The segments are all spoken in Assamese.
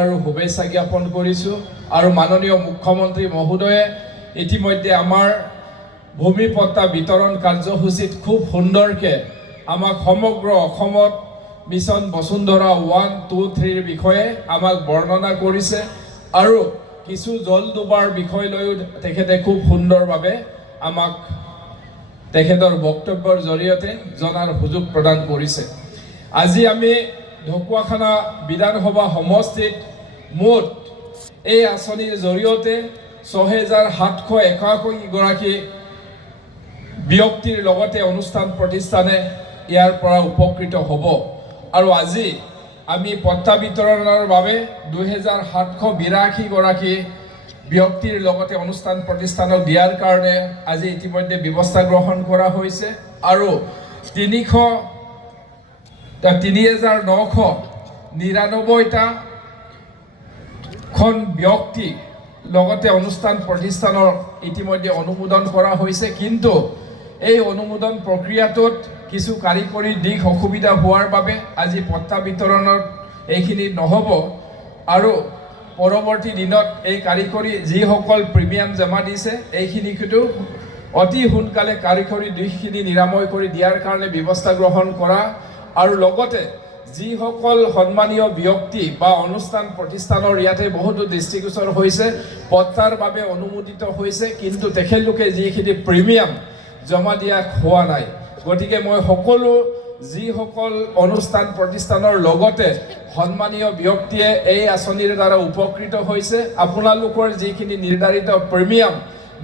আৰু শুভেচ্ছা জ্ঞাপন কৰিছোঁ আৰু মাননীয় মুখ্যমন্ত্ৰী মহোদয়ে ইতিমধ্যে আমাৰ ভূমি পট্টা বিতৰণ কাৰ্যসূচীত খুব সুন্দৰকৈ আমাক সমগ্ৰ অসমত মিছন বসুন্ধৰা 1, 2, 3 বিষয়ে আমাক বৰ্ণনা কৰিছে আৰু কিছু জল ডুবাৰ বিষয় লৈও তেখেতে খুব সুন্দৰভাৱে আমাক তেখেতৰ বক্তব্যৰ জৰিয়তে জনাৰ সুযোগ প্ৰদান কৰিছে। আজি আমি ঢকুৱাখানা বিধানসভা সমষ্টিত মুঠ এই আঁচনিৰ জৰিয়তে ৬,৭৮১ গৰাকী ব্যক্তিৰ লগতে অনুষ্ঠান প্ৰতিষ্ঠানে ইয়াৰ পৰা উপকৃত হ'ব আৰু আজি আমি পট্টা বিতৰণৰ বাবে ২,৭৮২ গৰাকী ব্যক্তিৰ লগতে অনুষ্ঠান প্ৰতিষ্ঠানক দিয়াৰ কাৰণে আজি ইতিমধ্যে ব্যৱস্থা গ্ৰহণ কৰা হৈছে আৰু ৩,৯৯৯টা ব্যক্তি লগতে অনুষ্ঠান প্ৰতিষ্ঠানৰ ইতিমধ্যে অনুমোদন কৰা হৈছে। কিন্তু এই অনুমোদন প্ৰক্ৰিয়াটোত কিছু কাৰিকৰী দিশ অসুবিধা হোৱাৰ বাবে আজি পট্টা বিতৰণত এইখিনি নহ'ব আৰু পৰৱৰ্তী দিনত এই কাৰিকৰী যিসকল প্ৰিমিয়াম জমা দিছে এইখিনিতো অতি সোনকালে কাৰিকৰী দিশখিনি নিৰাময় কৰি দিয়াৰ কাৰণে ব্যৱস্থা গ্ৰহণ কৰা আৰু লগতে যিসকল সন্মানীয় ব্যক্তি বা অনুষ্ঠান প্ৰতিষ্ঠানৰ ইয়াতে বহুতো দৃষ্টিগোচৰ হৈছে পট্টাৰ বাবে অনুমোদিত হৈছে কিন্তু তেখেতলোকে যিখিনি প্ৰিমিয়াম জমা দিয়া হোৱা নাই। গতিকে মই সকলো যিসকল অনুষ্ঠান প্ৰতিষ্ঠানৰ লগতে সন্মানীয় ব্যক্তিয়ে এই আঁচনিৰ দ্বাৰা উপকৃত হৈছে আপোনালোকৰ যিখিনি নিৰ্ধাৰিত প্ৰিমিয়াম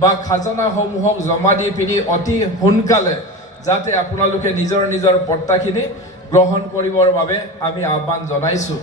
বা খাজনাসমূহক জমা দি পিনি অতি সোনকালে যাতে আপোনালোকে নিজৰ নিজৰ পট্টাখিনি গ্ৰহণ কৰিবৰ বাবে আমি আহ্বান জনাইছোঁ।